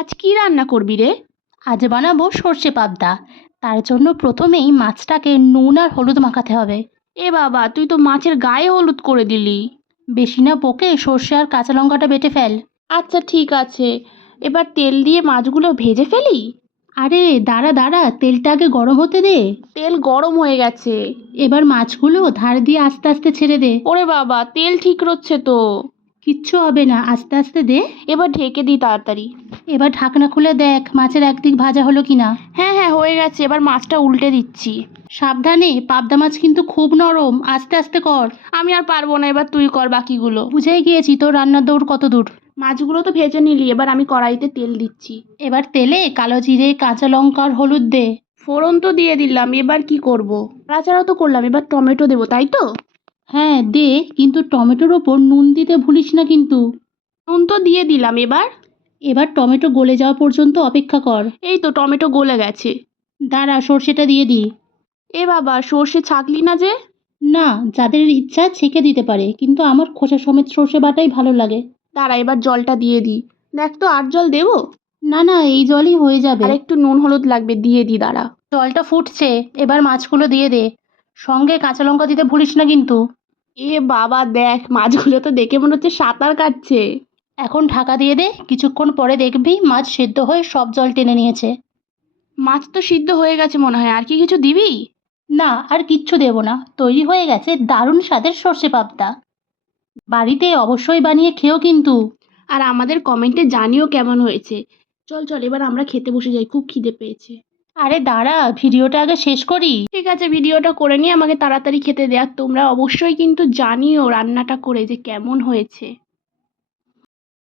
আজ কি রান্না করবি রে? আজ বানাবো সর্ষে পাবদা। তার জন্য প্রথমেই মাছটাকে নুন আর হলুদ মাখাতে হবে। এ বাবা, তুই তো মাছের গায়ে হলুদ করে দিলি। বেশি না বকে সর্ষে আর কাঁচা লঙ্কাটা বেটে ফেল। আচ্ছা ঠিক আছে, এবার তেল দিয়ে মাছগুলো ভেজে ফেলি। আরে দাঁড়া দাঁড়া, তেলটা আগে গরম হতে দে। তেল গরম হয়ে গেছে। এবার মাছগুলো ধার দিয়ে আস্তে আস্তে ছেড়ে দে। ওরে বাবা, তেল ঠিক রচ্ছে তো। কিচ্ছু হবে না, আস্তে আস্তে দে। এবার ঢেকে দিই তাড়াতাড়ি। এবার ঢাকনা খুলে দেখ মাছের একদিক ভাজা হলো কিনা। হ্যাঁ হ্যাঁ, হয়ে গেছে। এবার মাছটা উল্টে দিচ্ছি। সাবধানে, পাবদা মাছ কিন্তু খুব নরম, আস্তে আস্তে কর। আমি আর পারবো না, এবার তুই কর বাকিগুলো। বুঝেই গিয়েছি তোর রান্নার দৌড় কত দূর। মাছগুলো তো ভেজে নিলি, এবার আমি কড়াইতে তেল দিচ্ছি। এবার তেলে কালো জিরে, কাঁচা লঙ্কা আর হলুদ দে। ফোড়ন তো দিয়ে দিলাম, এবার কি করব? নাড়াচাড়া তো করলাম, এবার টমেটো দেবো, তাই তো? হ্যাঁ দে, কিন্তু টমেটোর ওপর নুন দিতে ভুলিস না কিন্তু। নুন তো দিয়ে দিলাম। এবার এবার টমেটো গলে যাওয়া পর্যন্ত অপেক্ষা কর। এই তো টমেটো গলে গেছে। দাঁড়া, সর্ষেটা দিয়ে দি। এ বাবা, সর্ষে ছাঁকলি না যে? না, যাদের ইচ্ছা ছেঁকে দিতে পারে, কিন্তু আমার খোসা সমেত সর্ষে বাটাই ভালো লাগে। দাঁড়া, এবার জলটা দিয়ে দিই। দেখ তো, আর জল দেবো? না না, এই জলই হয়ে যাবে। আর একটু নুন হলুদ লাগবে, দিয়ে দিই, দাঁড়া। জলটা ফুটছে, এবার মাছগুলো দিয়ে দে। সঙ্গে কাঁচা লঙ্কা দিতে ভুলিস না কিন্তু। এ বাবা দেখ, মাছগুলো তো দেখে মনে হচ্ছে সাঁতার কাটছে। এখন ঢাকা দিয়ে দে, কিছুক্ষণ পরে দেখবি মাছ সেদ্ধ হয়ে সব জল টেনে নিয়েছে। মাছ তো সিদ্ধ হয়ে গেছে মনে হয়, আর কি কিছু দিবি? না, আর কিচ্ছু দেবো না, তৈরি হয়ে গেছে দারুণ স্বাদের সর্ষে পাবদা। বাড়িতে অবশ্যই বানিয়ে খেও কিন্তু। আর আমাদের কমেন্টে জানিও কেমন হয়েছে। চল চল, এবার আমরা খেতে বসে যাই, খুব খিদে পেয়েছে। আরে দাঁড়া, ভিডিওটা আগে শেষ করি। ঠিক আছে, ভিডিওটা করে নিয়ে আমাকে তাড়াতাড়ি খেতে দে। আর তোমরা অবশ্যই কিন্তু জানিও রান্নাটা করে যে কেমন হয়েছে।